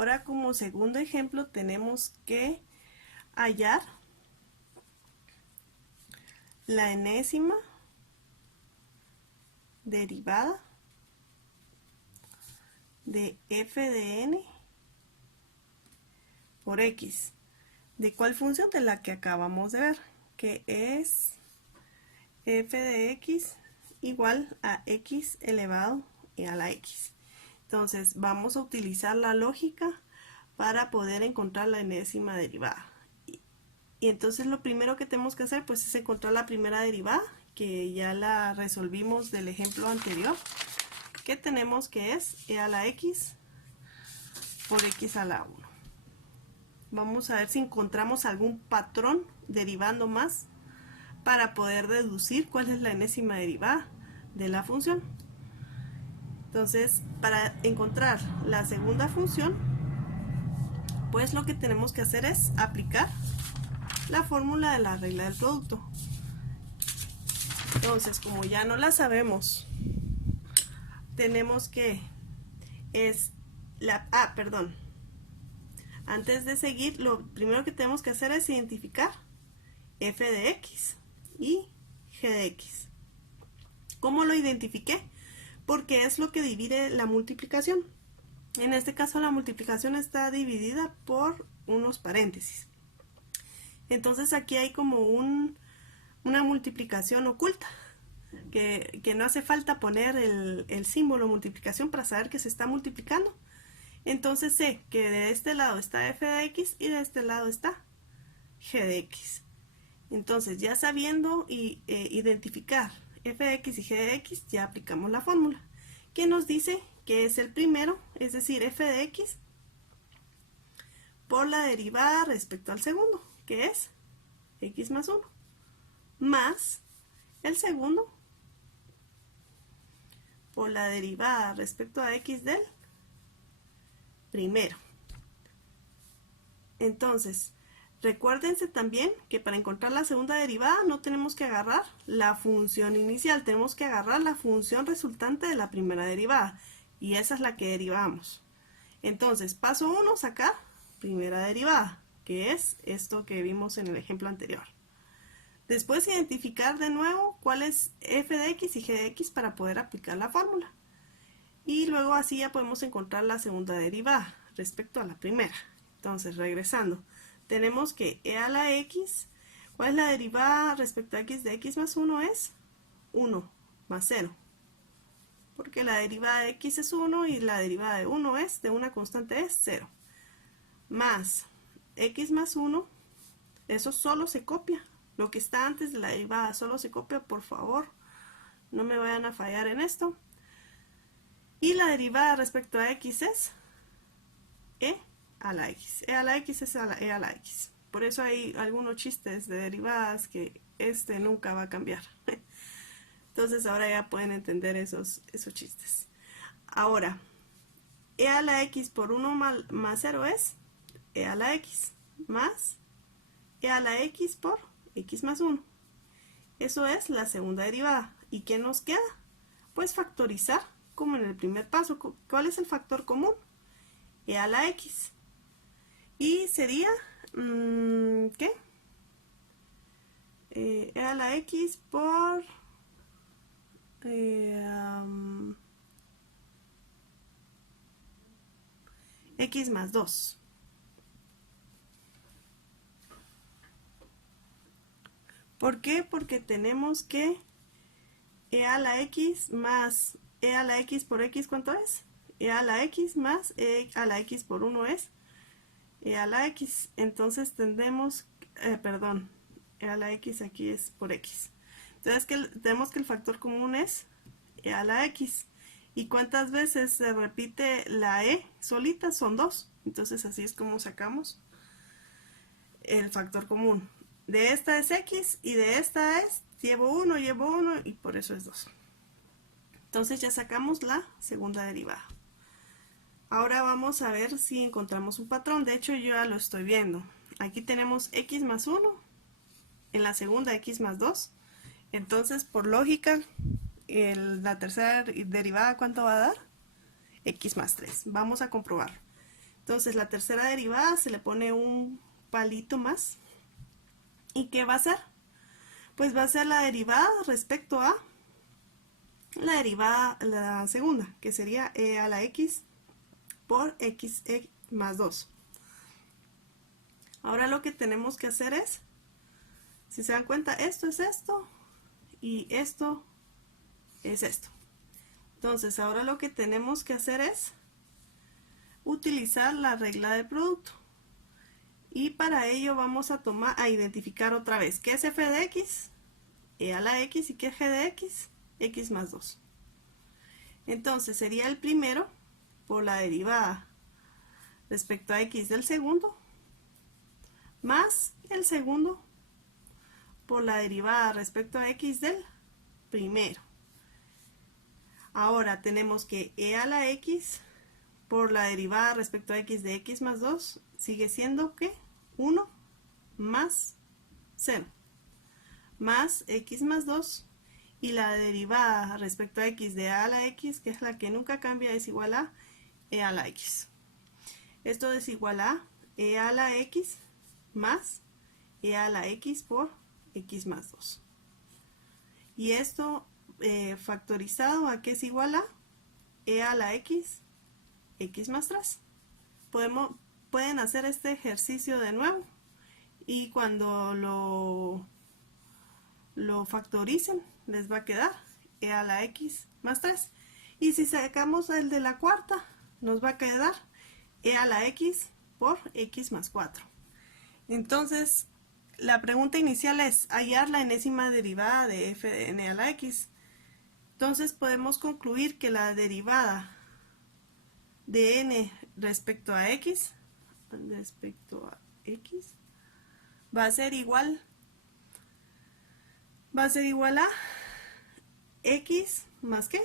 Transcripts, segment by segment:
Ahora, como segundo ejemplo, tenemos que hallar la enésima derivada de f de n por x. ¿De cuál función? De la que acabamos de ver, que es f de x igual a x elevado a la x. Entonces vamos a utilizar la lógica para poder encontrar la enésima derivada. Y entonces lo primero que tenemos que hacer pues es encontrar la primera derivada, que ya la resolvimos del ejemplo anterior, que tenemos que es e a la x por x a la 1. Vamos a ver si encontramos algún patrón derivando más para poder deducir cuál es la enésima derivada de la función. Entonces, para encontrar la segunda función, pues lo que tenemos que hacer es aplicar la fórmula de la regla del producto. Entonces, como ya no la sabemos, tenemos que antes de seguir, lo primero que tenemos que hacer es identificar f de x y g de x. ¿Cómo lo identifiqué? Porque es lo que divide la multiplicación. En este caso la multiplicación está dividida por unos paréntesis. Entonces aquí hay como una multiplicación oculta, que no hace falta poner el símbolo multiplicación para saber que se está multiplicando. Entonces sé que de este lado está f de x y de este lado está g de x. Entonces ya sabiendo identificar f de x y g de x, ya aplicamos la fórmula, que nos dice que es el primero, es decir, f de x por la derivada respecto al segundo, que es x más 1, más el segundo por la derivada respecto a x del primero. Entonces, recuérdense también que para encontrar la segunda derivada no tenemos que agarrar la función inicial, tenemos que agarrar la función resultante de la primera derivada, y esa es la que derivamos. Entonces, paso 1, sacar primera derivada, que es esto que vimos en el ejemplo anterior. Después identificar de nuevo cuál es f de x y g de x para poder aplicar la fórmula. Y luego así ya podemos encontrar la segunda derivada respecto a la primera. Entonces, regresando, tenemos que e a la x, ¿cuál es la derivada respecto a x de x más 1? Es 1 más 0. Porque la derivada de x es 1 y la derivada de 1 es, de una constante es 0. Más x más 1, eso solo se copia. Lo que está antes de la derivada solo se copia, por favor. No me vayan a fallar en esto. Y la derivada respecto a x es e a la x. E a la x es e a la x. Por eso hay algunos chistes de derivadas que nunca va a cambiar. Entonces ahora ya pueden entender esos chistes. Ahora, e a la x por 1 más 0 es e a la x más e a la x por x más 1. Eso es la segunda derivada. ¿Y qué nos queda? Pues factorizar, como en el primer paso. ¿Cuál es el factor común? E a la x. Y sería, ¿qué? E a la x por x más 2. ¿Por qué? Porque tenemos que e a la x más e a la x por x, ¿cuánto es? E a la x más e a la x por 1 es e a la x. Entonces tendremos, e a la x aquí es por x. Entonces tenemos que el factor común es e a la x. ¿Y cuántas veces se repite la e solita? Son 2. Entonces así es como sacamos el factor común. De esta es x y de esta es, llevo 1 y por eso es 2. Entonces ya sacamos la segunda derivada. Ahora vamos a ver si encontramos un patrón. De hecho yo ya lo estoy viendo. Aquí tenemos x más 1, en la segunda x más 2. Entonces por lógica, la tercera derivada, ¿cuánto va a dar? X más 3. Vamos a comprobar. Entonces la tercera derivada se le pone un palito más. ¿Y qué va a ser? Pues va a ser la derivada respecto a la derivada, la segunda, que sería e a la x por x más 2. Ahora lo que tenemos que hacer es, si se dan cuenta, esto es esto y esto es esto. Entonces ahora lo que tenemos que hacer es utilizar la regla del producto. Y para ello vamos a identificar otra vez qué es f de x, e a la x, y qué es g de x, x más 2. Entonces sería el primero por la derivada respecto a x del segundo, más el segundo por la derivada respecto a x del primero. Ahora tenemos que e a la x por la derivada respecto a x de x más 2 sigue siendo que 1 más 0 más x más 2, y la derivada respecto a x de a la x, que es la que nunca cambia, es igual a e a la x. Esto es igual a e a la x más e a la x por x más 2. Y esto factorizado a que es igual a e a la x, x más 3. Pueden hacer este ejercicio de nuevo y cuando lo factoricen les va a quedar e a la x más 3. Y si sacamos el de la cuarta, nos va a quedar e a la x por x más 4. Entonces, la pregunta inicial es hallar la enésima derivada de f de n a la x. Entonces podemos concluir que la derivada de n respecto a x va a ser igual a x más ¿qué?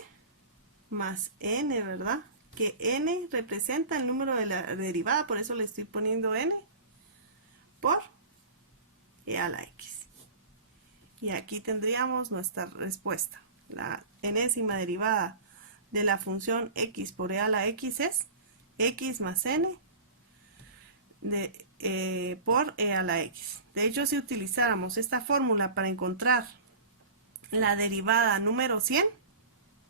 Más n, ¿verdad? Que n representa el número de la derivada, por eso le estoy poniendo n por e a la x. Y aquí tendríamos nuestra respuesta. La enésima derivada de la función x por e a la x es x más n por e a la x. De hecho, si utilizáramos esta fórmula para encontrar la derivada número 100,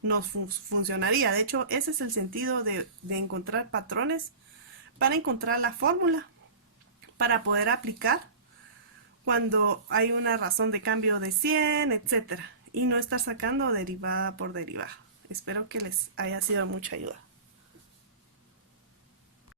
nos funcionaría. De hecho, ese es el sentido de encontrar patrones para encontrar la fórmula, para poder aplicar cuando hay una razón de cambio de 100, etc. Y no estar sacando derivada por derivada. Espero que les haya sido de mucha ayuda.